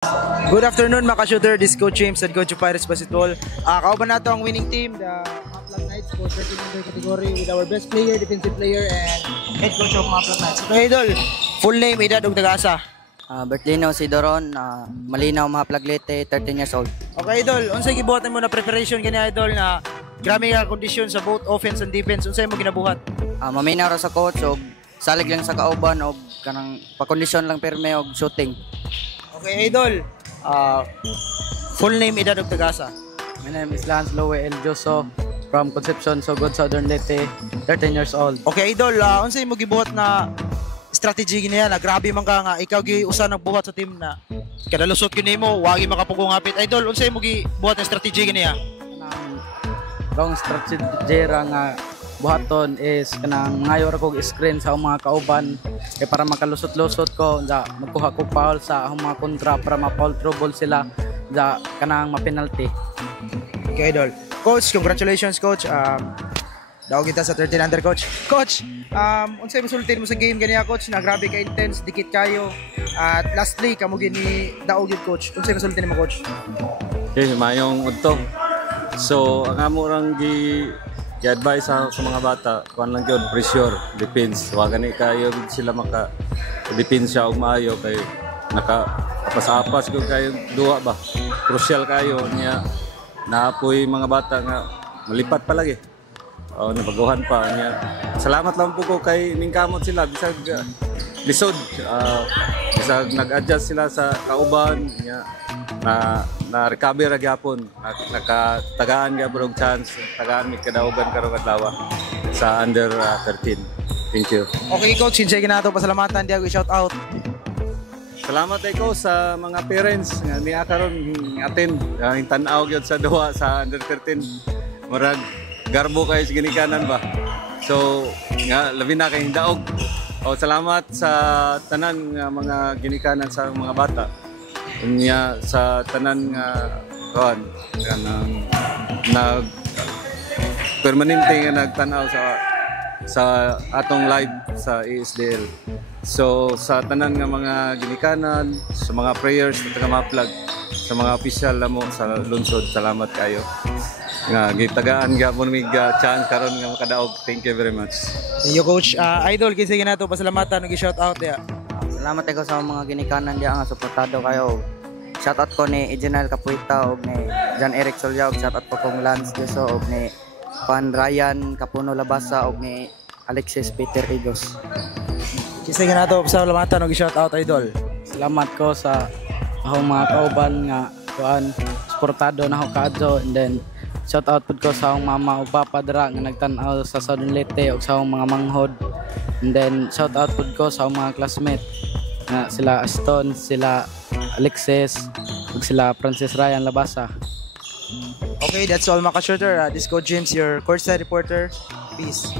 Good afternoon mga ka-shooter, this is Coach James and Coach of Pirates Basketball. Kauban nato ang winning team, the Maplag Knights, for 13-member category with our best player, defensive player, and head coach of Maplag Knights. Okay, idol, full name, edad, ug tagasa. Bertlino si Doron, Malinaw Maplag Leyte, 13 years old. Okay, idol, unsay gibuhatan mo na preparation kani idol na grabe nga kondisyon sa both offense and defense, unsay mo ginabuhat? Maminaw ra sa coach og salig lang sa kauban og kanang pakondisyon lang pirme og shooting. Okay, idol, full name, edad, ug tagasa. My name is Lance Lowe El Joso from Concepcion, Sogod, Southern Leyte, 13 years old. Okay, idol, unsay mo gibuhat na strategy niya na grabe man ka nga ikaw gi usa nang buhat sa team na kada lusot kini mo wagi makapugong hapit. Idol, unsay mo gi buhat na strategy niya? Wrong strategy ra nga buhaton is kanang ngayo ra kog screen sa mga kauban para makalusot-lusot ko da magkuha ko foul sa akong mga kontra para ma-foul trouble sila da kanang ma-penalty. Okay, idol. Coach, congratulations coach. Daog kita sa 13 under coach. Coach, unsay mosultin mo sa game ganiya coach na grabe ka intense, dikit kayo. At lastly kamo gini daog yun coach. Unsay mosultin mo coach? Okay, mayong udto. So, ang amo rang gi-advise sa mga bata, kuan lang gyud pressure, defense. Wa gani kayo sila maka defense siya og maayo kay naka-apas-apas gyud kayo duwa ba. Crucial kayo niya naapoy mga bata nga malipat pa lagi. Nabaguhan pa niya. Salamat lang po ko kay ningkamot sila bisag lisod. Bisag nag-adjust sila sa kauban niya na recover ra gyapon. Nakatagaan gyapon og chance, tagaan mi kadaugan karong adlaw sa under 13. Thank you. Okay coach, sinsay ginato pasalamatan di ako i-shout out. Salamat ko sa mga parents nga niya karon attend ang tan-aw gyud sa duwa sa under 13. Murag garbo kayo sa ginikanan ba? So, nga, labi na kayong daog. Salamat sa tanan nga mga ginikanan sa mga bata. Nya sa tanan nga nag permanente nga nagtanaw sa atong live sa ESDL. So, sa tanan nga mga ginikanan, sa mga prayers na taga-Maplag, sa mga official mo sa lungsod, salamat kayo. Nga gitagaan gyapon mig chance karon nga makadaog. Thank you very much. Thank you coach. Idol kinsa ginato pasalamatan ug i-shout out ya. Salamat ko sa mga ginikanan diya nga suportado kayo. Shout out ko ni Ejenal Capuita og ni John Eric Solyao, shout out ko kong Lance Joso og ni Juan Ryan Capuno Labasa og ni Alexis Peter Igos. Kinsa ginato pasalamatan ug i-shout out idol. Salamat ko sa akong mga kauban nga kuan suportado na ako kaadto, and then shout out pud ko sa akong mama ug papa dira nga nagtan-aw sa Southern Leyte ug sa akong mga manghod. And then shout out pud ko sa akong mga classmate nga sila Aston, sila Alexis ug sila Francis Ryan Labasa. Okay, that's all mga ka-shooter. This is Coach James, your courtside reporter. Peace.